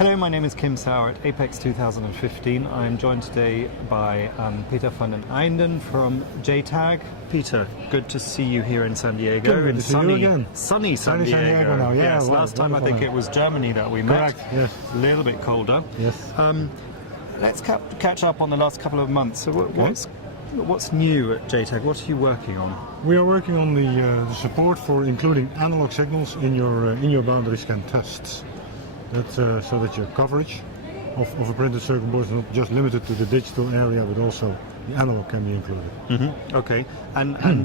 Hello, my name is Kim Sauer at APEX 2015. I am joined today by Peter van den Eijnden from JTAG. Peter, good to see you here in San Diego. Good to see you again. Sunny San Diego. San Diego now. Yeah, yes, last time I think it was Germany that we met. Correct, yes. A little bit colder. Yes. Let's catch up on the last couple of months. So what's new at JTAG? What are you working on? We are working on the support for including analog signals in your boundary scan tests. That's so that your coverage of a printed circuit board is not just limited to the digital area, but also the analog can be included. Mm-hmm. Okay,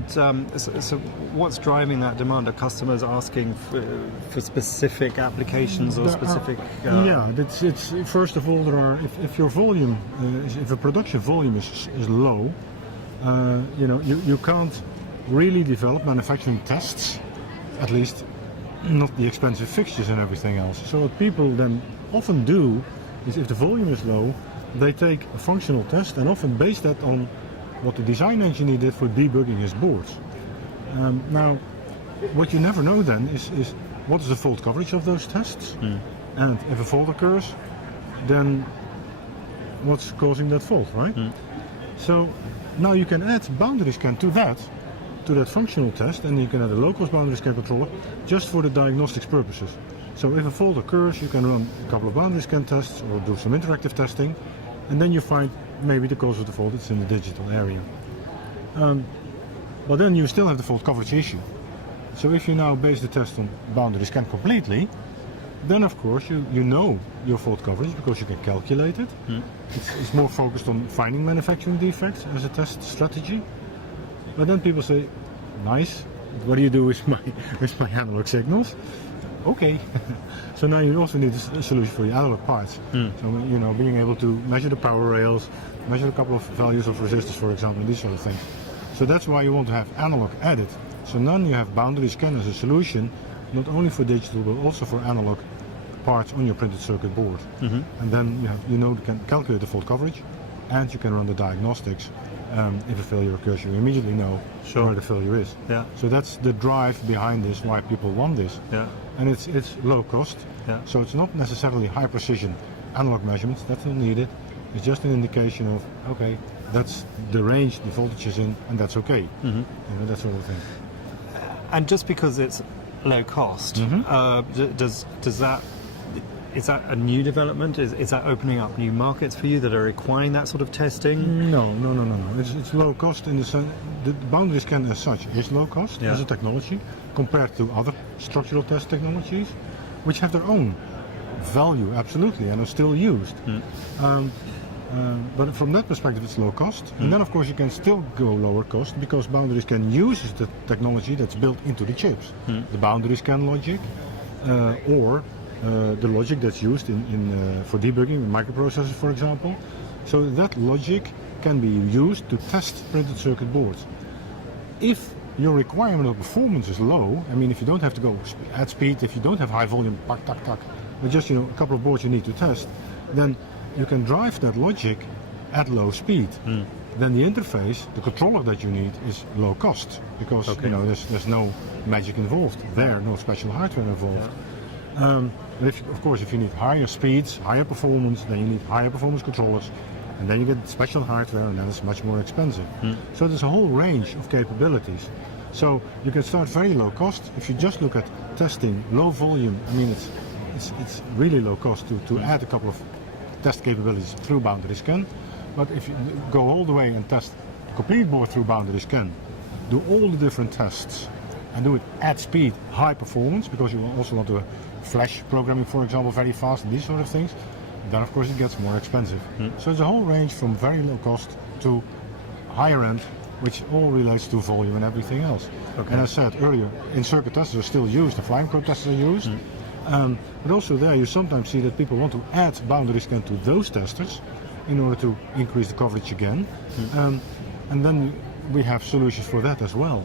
so what's driving that demand? Are customers asking for specific applications or specific? Yeah, it's first of all there are if your volume if a production volume is low, you can't really develop manufacturing tests, at least not the expensive fixtures and everything else. So what people then often do is, if the volume is low, they take a functional test and often base that on what the design engineer did for debugging his boards. Now, what you never know then is what is the fault coverage of those tests, and if a fault occurs, then what's causing that fault, right? So now you can add boundary scan to that functional test, and you can add a low-cost boundary scan controller just for the diagnostics purposes. So if a fault occurs, you can run a couple of boundary scan tests or do some interactive testing, and then you find maybe the cause of the fault is in the digital area. But then you still have the fault coverage issue. So if you now base the test on boundary scan completely, then of course you know your fault coverage because you can calculate it. It's more focused on finding manufacturing defects as a test strategy. But then people say, nice, what do you do with my analog signals? Okay, so now you also need a solution for your analog parts. So being able to measure the power rails, measure a couple of values of resistors, for example, these sort of things. So that's why you want to have analog added. So then you have boundary scan as a solution, not only for digital but also for analog parts on your printed circuit board. And then you can calculate the fault coverage, and you can run the diagnostics. If a failure occurs, you immediately know where the failure is. Yeah. So that's the drive behind this, why people want this. Yeah. And it's low cost. Yeah. So it's not necessarily high precision analog measurements, that's not needed. It's just an indication of, okay, that's the range the voltage is in, and that's okay. That sort of thing. And just because it's low cost, is that a new development? Is that opening up new markets for you that are requiring that sort of testing? No. It's low cost in the sense the boundary scan as such is low cost as a technology compared to other structural test technologies, which have their own value, absolutely, and are still used. But from that perspective, it's low cost. And then, of course, you can still go lower cost because boundary scan uses the technology that's built into the chips, the boundary scan logic, or the logic that's used for debugging in microprocessors, for example. So that logic can be used to test printed circuit boards. If your requirement of performance is low, I mean, if you don't have to go at speed, if you don't have high volume, but just a couple of boards you need to test, then you can drive that logic at low speed. Then the interface, the controller that you need, is low cost because there's no magic involved. No special hardware involved. If you need higher speeds, higher performance, then you need higher performance controllers, and then you get special hardware, and then it's much more expensive. So there's a whole range of capabilities. So you can start very low cost. If you just look at testing low volume, I mean it's really low cost to add a couple of test capabilities through boundary scan. But if you go all the way and test the complete board through boundary scan, do all the different tests, and do it at speed, high performance, because you also want to flash programming, for example, very fast and these sort of things, then of course it gets more expensive. So it's a whole range from very low cost to higher end, which all relates to volume and everything else. And as I said earlier, in circuit testers are still used, the flying probe testers are used, but also there you sometimes see that people want to add boundary scan to those testers in order to increase the coverage again. And then we have solutions for that as well.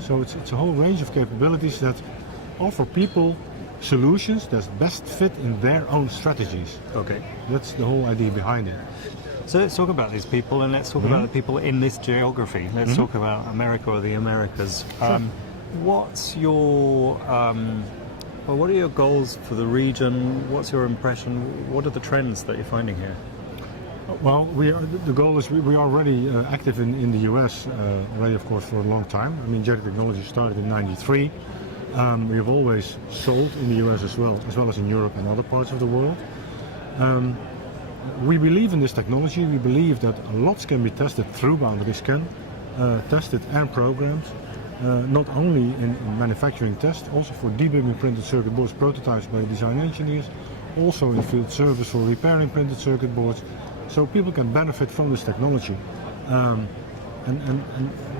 So it's a whole range of capabilities that offer people solutions that best fit in their own strategies. Okay. That's the whole idea behind it. So let's talk about these people, and let's talk about the people in this geography. Let's talk about America or the Americas. Sure. What's your Well, what are your goals for the region? What's your impression? What are the trends that you're finding here? Well, the goal is we are already active in the US already, of course, for a long time. I mean, JTAG Technologies started in '93. We have always sold in the US as well as in Europe and other parts of the world. We believe in this technology. We believe that lots can be tested through boundary scan, tested and programmed, not only in manufacturing test, also for debugging printed circuit boards prototypes by design engineers, also in field service for repairing printed circuit boards. So people can benefit from this technology, and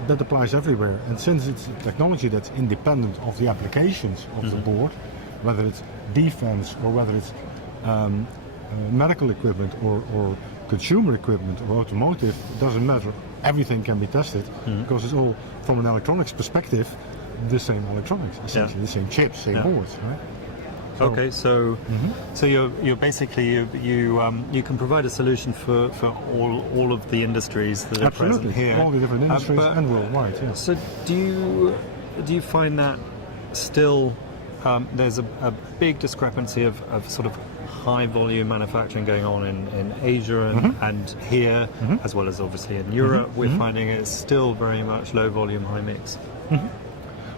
that applies everywhere. And since it's a technology that's independent of the applications of the board, whether it's defense or whether it's medical equipment or consumer equipment or automotive, it doesn't matter. Everything can be tested because it's all, from an electronics perspective, the same electronics, essentially the same chips, same boards, right? So, okay, so you're basically you can provide a solution for all of the industries that are present here, all the different industries and worldwide. Yeah. So do you find that still there's a big discrepancy of sort of high volume manufacturing going on in Asia and here, as well as obviously in Europe? We're finding it's still very much low volume, high mix.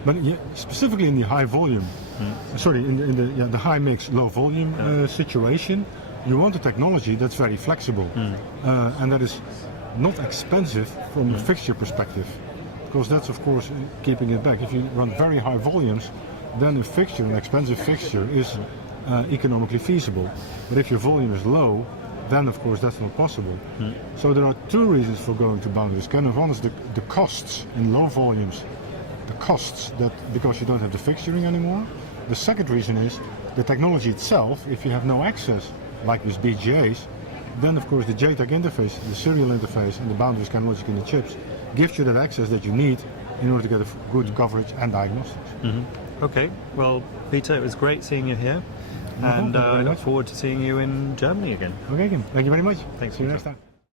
But specifically in the high volume, in the high mix, low volume situation, you want a technology that's very flexible and that is not expensive from a fixture perspective, because that's of course keeping it back. If you run very high volumes, then a fixture, an expensive fixture, is economically feasible. But if your volume is low, then of course that's not possible. So there are two reasons for going to boundary scan. One is the costs in low volumes. The costs, that because you don't have the fixturing anymore. The second reason is the technology itself. If you have no access, like with BGAs, then of course the JTAG interface, the serial interface and the boundary scan logic in the chips gives you that access that you need in order to get a good coverage and diagnostics. Okay, well Peter, it was great seeing you here, and I look forward to seeing you in Germany again. Okay, thank you very much. Thanks. See you next time.